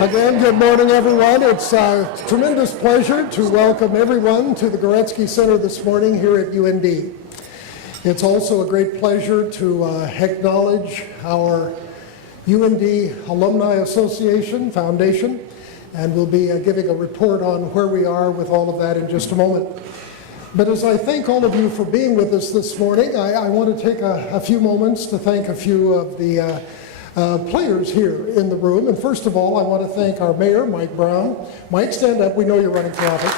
Again, good morning, everyone. It's a tremendous pleasure to welcome everyone to the Goretzky Center this morning here at UND. It's also a great pleasure to acknowledge our UND Alumni Association Foundation, and we'll be giving a report on where we are with all of that in just a moment. But as I thank all of you for being with us this morning, I want to take a few moments to thank a few of the players here in the room. And first of all, I want to thank our mayor, Mike Brown. Mike, stand up. We know you're running for office.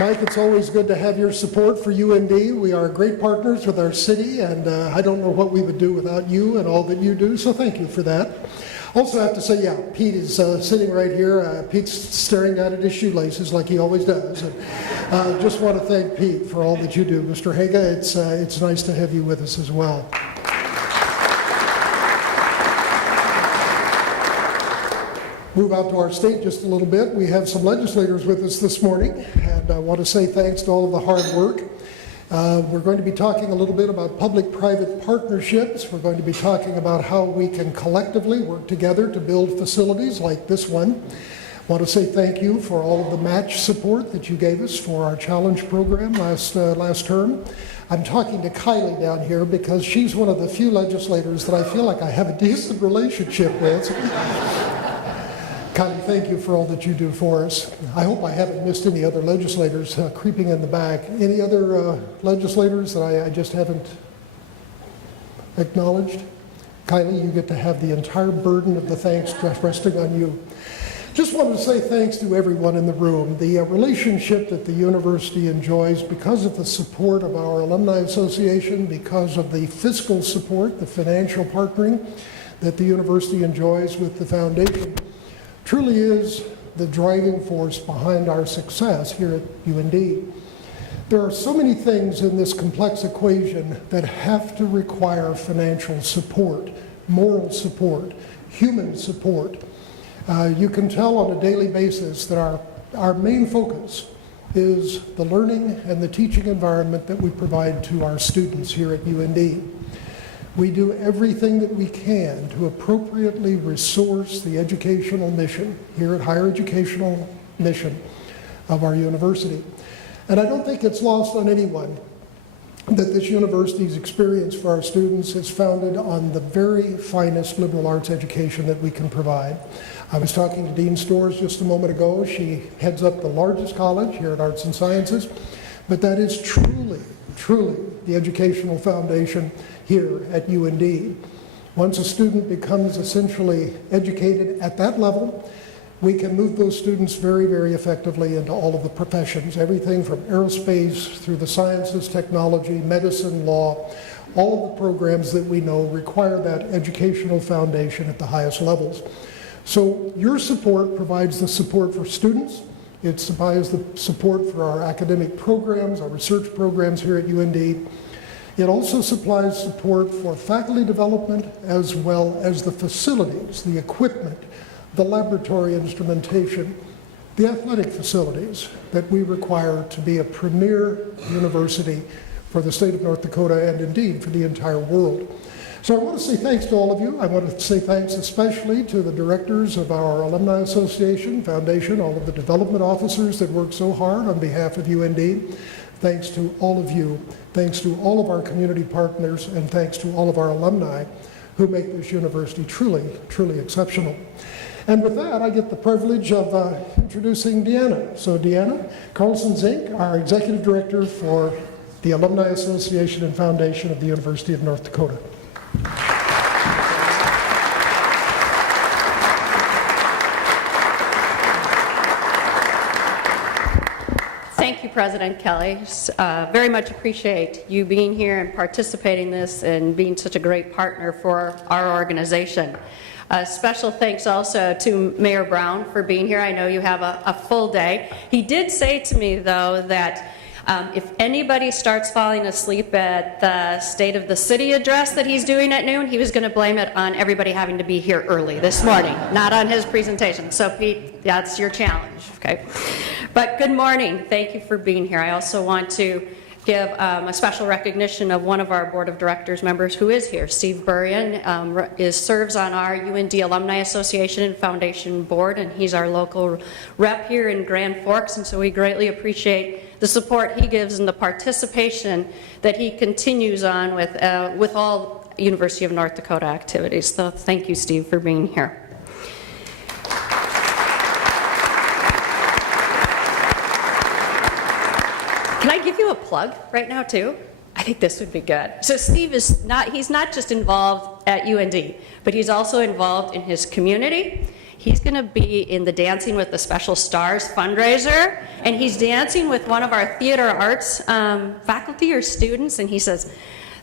Mike, it's always good to have your support for UND. We are great partners with our city, and I don't know what we would do without you and all that you do, so thank you for that. Also, I have to say, yeah, Pete is sitting right here. Pete's staring down at his shoelaces like he always does. And, just want to thank Pete for all that you do. Mr. Haga, it's nice to have you with us as well. Move out to our state just a little bit. We have some legislators with us this morning, and I want to say thanks to all of the hard work. We're going to be talking a little bit about public-private partnerships. We're going to be talking about how we can collectively work together to build facilities like this one. I want to say thank you for all of the match support that you gave us for our challenge program last term. I'm talking to Kylie down here because she's one of the few legislators that I feel like I have a decent relationship with. Kylie, thank you for all that you do for us. I hope I haven't missed any other legislators creeping in the back. Any other legislators that I just haven't acknowledged? Kylie, you get to have the entire burden of the thanks resting on you. Just wanted to say thanks to everyone in the room. The relationship that the university enjoys because of the support of our Alumni Association, because of the fiscal support, the financial partnering that the university enjoys with the foundation, truly is the driving force behind our success here at UND. There are so many things in this complex equation that have to require financial support, moral support, human support. You can tell on a daily basis that our main focus is the learning and the teaching environment that we provide to our students here at UND. We do everything that we can to appropriately resource the educational mission here at higher educational mission of our university. And I don't think it's lost on anyone that this university's experience for our students is founded on the very finest liberal arts education that we can provide. I was talking to Dean Storrs just a moment ago. She heads up the largest college here at Arts and Sciences, but that is truly the educational foundation here at UND. Once a student becomes essentially educated at that level, we can move those students very, very effectively into all of the professions, everything from aerospace through the sciences, technology, medicine, law. All of the programs that we know require that educational foundation at the highest levels. So your support provides the support for students. It supplies the support for our academic programs, our research programs here at UND. It also supplies support for faculty development as well as the facilities, the equipment, the laboratory instrumentation, the athletic facilities that we require to be a premier university for the state of North Dakota and indeed for the entire world. So I want to say thanks to all of you. I want to say thanks especially to the directors of our Alumni Association, Foundation, all of the development officers that work so hard on behalf of UND. Thanks to all of you. Thanks to all of our community partners, and thanks to all of our alumni who make this university truly, truly exceptional. And with that, I get the privilege of introducing Deanna. So Deanna Carlson-Zink, our Executive Director for the Alumni Association and Foundation of the University of North Dakota. Thank you, President Kelly. Very much appreciate you being here and participating in this and being such a great partner for our organization. Special thanks also to Mayor Brown for being here. I know you have a full day. He did say to me, though, that if anybody starts falling asleep at the State of the City address that he's doing at noon, he was going to blame it on everybody having to be here early this morning, not on his presentation. So, Pete, that's your challenge, okay? But good morning. Thank you for being here. I also want to give a special recognition of one of our Board of Directors members who is here. Steve Burrian serves on our UND Alumni Association and Foundation Board, and he's our local rep here in Grand Forks, and so we greatly appreciate the support he gives and the participation that he continues on with all University of North Dakota activities. So thank you, Steve, for being here. Can I give you a plug right now, too? I think this would be good. So Steve is he's not just involved at UND, but he's also involved in his community. He's going to be in the Dancing with the Special Stars fundraiser, and he's dancing with one of our theater arts faculty or students, and he says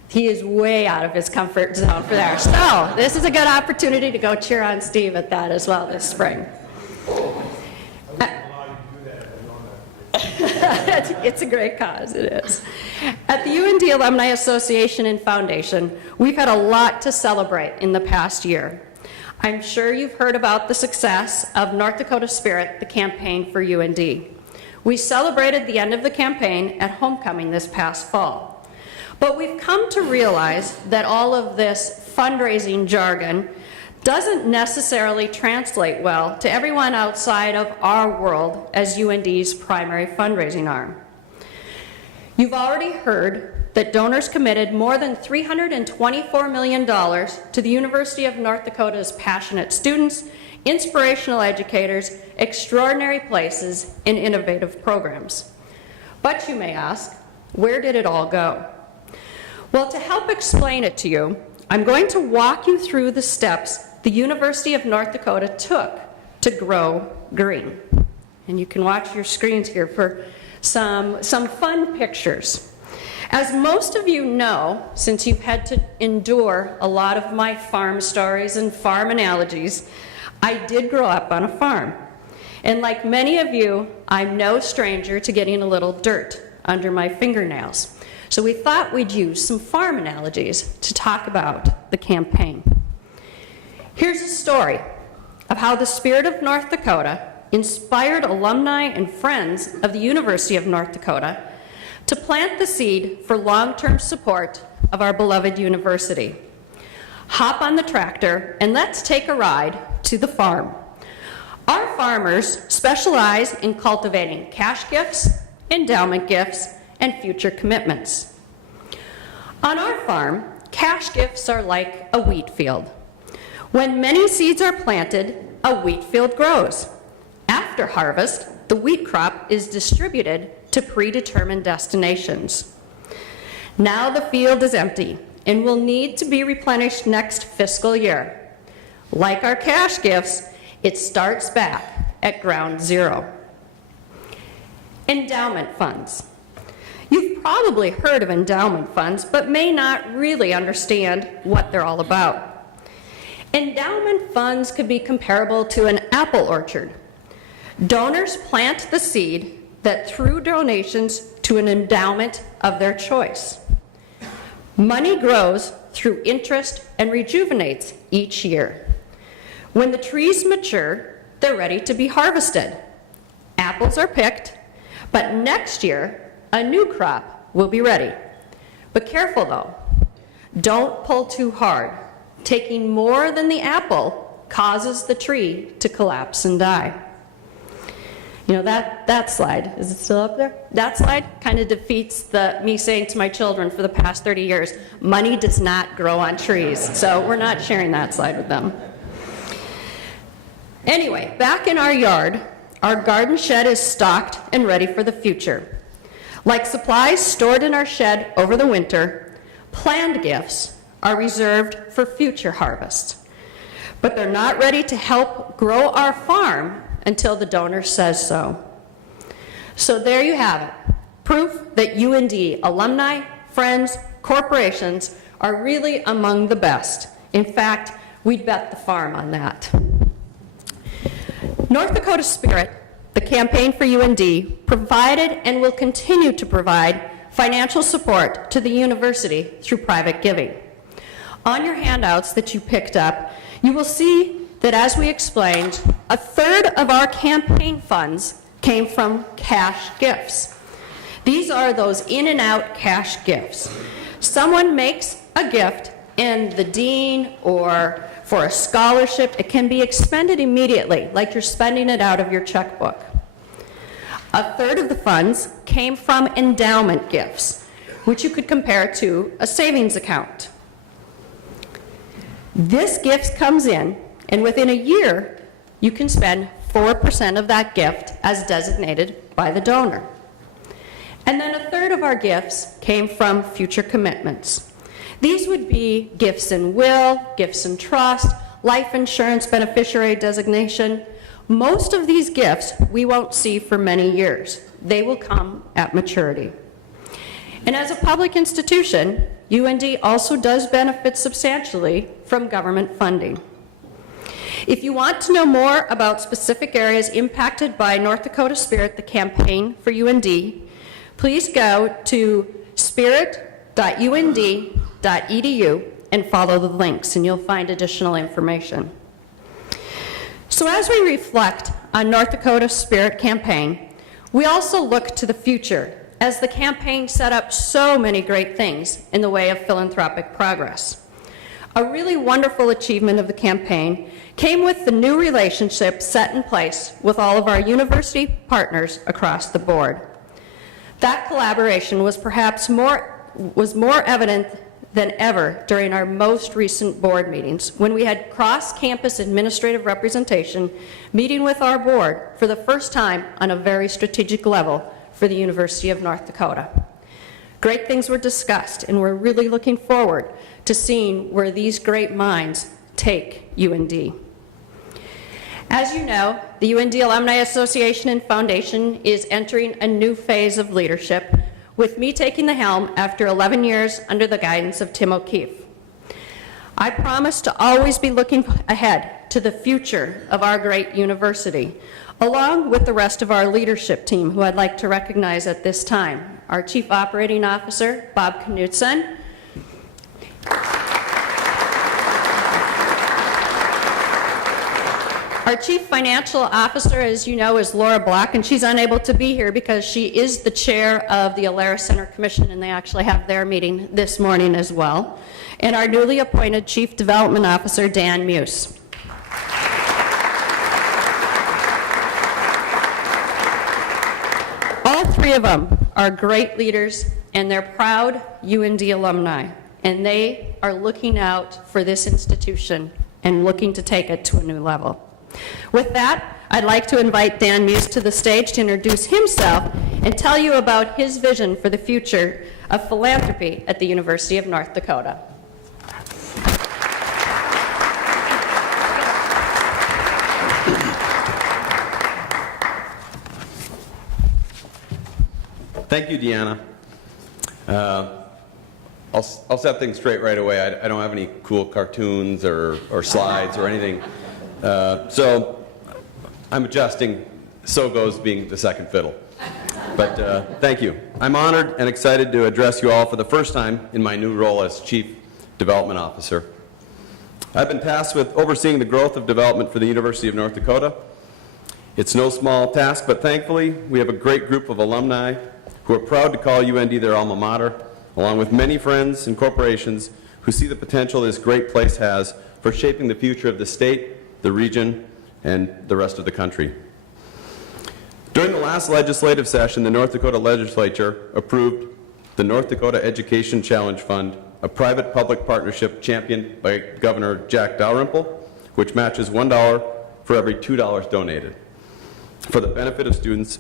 he is way out of his comfort zone for there. So this is a good opportunity to go cheer on Steve at that as well this spring. It's a great cause, it is. At the UND Alumni Association and Foundation, we've had a lot to celebrate in the past year. I'm sure you've heard about the success of North Dakota Spirit, the campaign for UND. We celebrated the end of the campaign at homecoming this past fall. But we've come to realize that all of this fundraising jargon doesn't necessarily translate well to everyone outside of our world as UND's primary fundraising arm. You've already heard that donors committed more than $324 million to the University of North Dakota's passionate students, inspirational educators, extraordinary places, and innovative programs. But you may ask, where did it all go? Well, to help explain it to you, I'm going to walk you through the steps the University of North Dakota took to grow green. And you can watch your screens here for some fun pictures. As most of you know, since you've had to endure a lot of my farm stories and farm analogies, I did grow up on a farm. And like many of you, I'm no stranger to getting a little dirt under my fingernails. So we thought we'd use some farm analogies to talk about the campaign. Here's a story of how the Spirit of North Dakota inspired alumni and friends of the University of North Dakota to plant the seed for long-term support of our beloved university. Hop on the tractor and let's take a ride to the farm. Our farmers specialize in cultivating cash gifts, endowment gifts, and future commitments. On our farm, cash gifts are like a wheat field. When many seeds are planted, a wheat field grows. After harvest, the wheat crop is distributed to predetermined destinations. Now the field is empty and will need to be replenished next fiscal year. Like our cash gifts, it starts back at ground zero. Endowment funds. You've probably heard of endowment funds, but may not really understand what they're all about. Endowment funds could be comparable to an apple orchard. Donors plant the seed that through donations to an endowment of their choice. Money grows through interest and rejuvenates each year. When the trees mature, they're ready to be harvested. Apples are picked, but next year, a new crop will be ready. But careful though, don't pull too hard. Taking more than the apple causes the tree to collapse and die. You know, that slide, is it still up there? That slide kind of defeats me saying to my children for the past 30 years, money does not grow on trees. So we're not sharing that slide with them. Anyway, back in our yard, our garden shed is stocked and ready for the future. Like supplies stored in our shed over the winter, planned gifts are reserved for future harvests. But they're not ready to help grow our farm until the donor says so. So there you have it, proof that UND alumni, friends, corporations are really among the best. In fact, we'd bet the farm on that. North Dakota Spirit, the campaign for UND, provided and will continue to provide financial support to the university through private giving. On your handouts that you picked up, you will see that, as we explained, a third of our campaign funds came from cash gifts. These are those in and out cash gifts. Someone makes a gift and the dean or for a scholarship, it can be expended immediately, like you're spending it out of your checkbook. A third of the funds came from endowment gifts, which you could compare to a savings account. This gift comes in, and within a year, you can spend 4% of that gift as designated by the donor. And then a third of our gifts came from future commitments. These would be gifts in will, gifts in trust, life insurance beneficiary designation. Most of these gifts we won't see for many years. They will come at maturity. And as a public institution, UND also does benefit substantially from government funding. If you want to know more about specific areas impacted by North Dakota Spirit, the campaign for UND, please go to spirit.und.edu and follow the links, and you'll find additional information. So as we reflect on North Dakota Spirit campaign, we also look to the future as the campaign set up so many great things in the way of philanthropic progress. A really wonderful achievement of the campaign came with the new relationship set in place with all of our university partners across the board. That collaboration was perhaps more evident than ever during our most recent board meetings, when we had cross-campus administrative representation meeting with our board for the first time on a very strategic level for the University of North Dakota. Great things were discussed, and we're really looking forward to seeing where these great minds take UND. As you know, the UND Alumni Association and Foundation is entering a new phase of leadership, with me taking the helm after 11 years under the guidance of Tim O'Keefe. I promise to always be looking ahead to the future of our great university, along with the rest of our leadership team, who I'd like to recognize at this time. Our Chief Operating Officer, Bob Knudsen. Our Chief Financial Officer, as you know, is Laura Block, and she's unable to be here because she is the chair of the Alara Center Commission, and they actually have their meeting this morning as well. And our newly appointed Chief Development Officer, Dan Muse. All three of them are great leaders, and they're proud UND alumni, and they are looking out for this institution and looking to take it to a new level. With that, I'd like to invite Dan Muse to the stage to introduce himself and tell you about his vision for the future of philanthropy at the University of North Dakota. Thank you, Deanna. I'll set things straight right away. I don't have any cool cartoons or slides or anything. So I'm adjusting. So goes being the second fiddle. But thank you. I'm honored and excited to address you all for the first time in my new role as Chief Development Officer. I've been tasked with overseeing the growth of development for the University of North Dakota. It's no small task, but thankfully we have a great group of alumni who are proud to call UND their alma mater, along with many friends and corporations who see the potential this great place has for shaping the future of the state, the region, and the rest of the country. During the last legislative session, the North Dakota Legislature approved the North Dakota Education Challenge Fund, a private-public partnership championed by Governor Jack Dalrymple, which matches $1 for every $2 donated. For the benefit of students,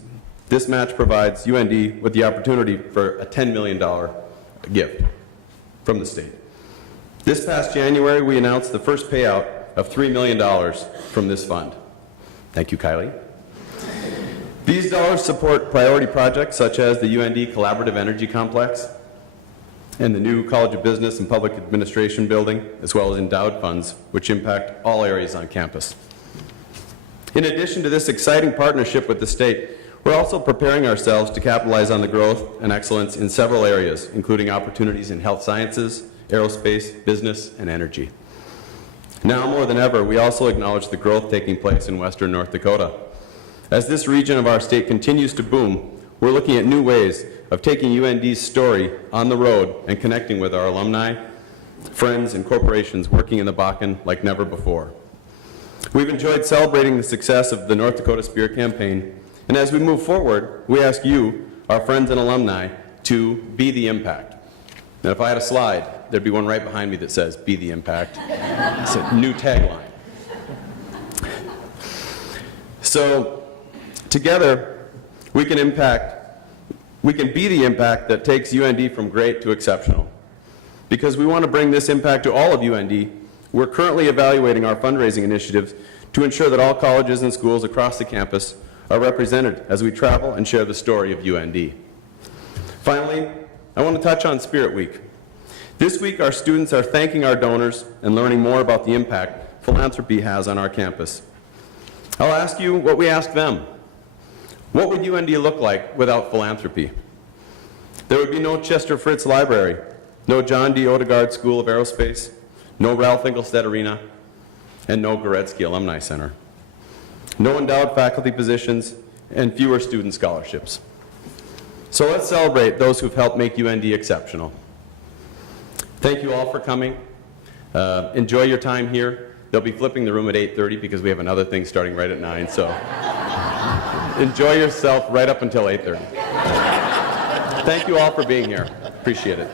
this match provides UND with the opportunity for a $10 million gift from the state. This past January, we announced the first payout of $3 million from this fund. Thank you, Kylie. These dollars support priority projects such as the UND Collaborative Energy Complex and the new College of Business and Public Administration building, as well as endowed funds, which impact all areas on campus. In addition to this exciting partnership with the state, we're also preparing ourselves to capitalize on the growth and excellence in several areas, including opportunities in health sciences, aerospace, business, and energy. Now more than ever, we also acknowledge the growth taking place in western North Dakota. As this region of our state continues to boom, we're looking at new ways of taking UND's story on the road and connecting with our alumni, friends, and corporations working in the Bakken like never before. We've enjoyed celebrating the success of the North Dakota Spirit Campaign, and as we move forward, we ask you, our friends and alumni, to be the impact. And if I had a slide, there'd be one right behind me that says, "Be the impact." It's a new tagline. So, together, we can be the impact that takes UND from great to exceptional. Because we want to bring this impact to all of UND, we're currently evaluating our fundraising initiatives to ensure that all colleges and schools across the campus are represented as we travel and share the story of UND. Finally, I want to touch on Spirit Week. This week, our students are thanking our donors and learning more about the impact philanthropy has on our campus. I'll ask you what we asked them. What would UND look like without philanthropy? There would be no Chester Fritz Library, no John D. Odegaard School of Aerospace, no Ralph Engelstad Arena, and no Goretzky Alumni Center. No endowed faculty positions, and fewer student scholarships. So let's celebrate those who've helped make UND exceptional. Thank you all for coming. Enjoy your time here. They'll be flipping the room at 8:30 because we have another thing starting right at 9, so enjoy yourself right up until 8:30. Thank you all for being here. Appreciate it.